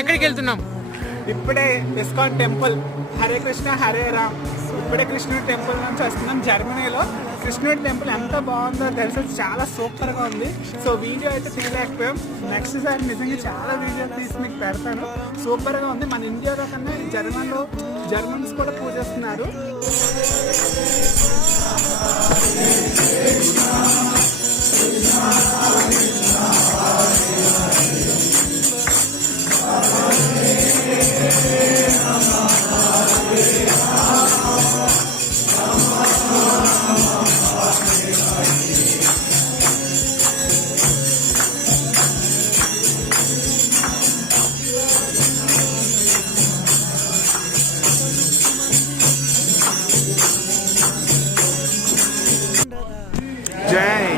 ఎక్కడికి వెళ్తున్నాం? ఇప్పుడే ఇస్కాన్ టెంపుల్, హరే కృష్ణ హరే రామ్. ఇప్పుడే కృష్ణుడి టెంపుల్ నుంచి వస్తున్నాం. జర్మనీలో కృష్ణుడి టెంపుల్ ఎంత బాగుందో తెలుసు, చాలా సూపర్గా ఉంది. సో వీడియో అయితే తీయలేకపోయాం. నెక్స్ట్ సారి నిజంగా చాలా వీడియోలు తీసి మీకు పెడతాను. సూపర్గా ఉంది. మన ఇండియాలో కన్నా జర్మన్స్ కూడా పూజిస్తున్నారు. జై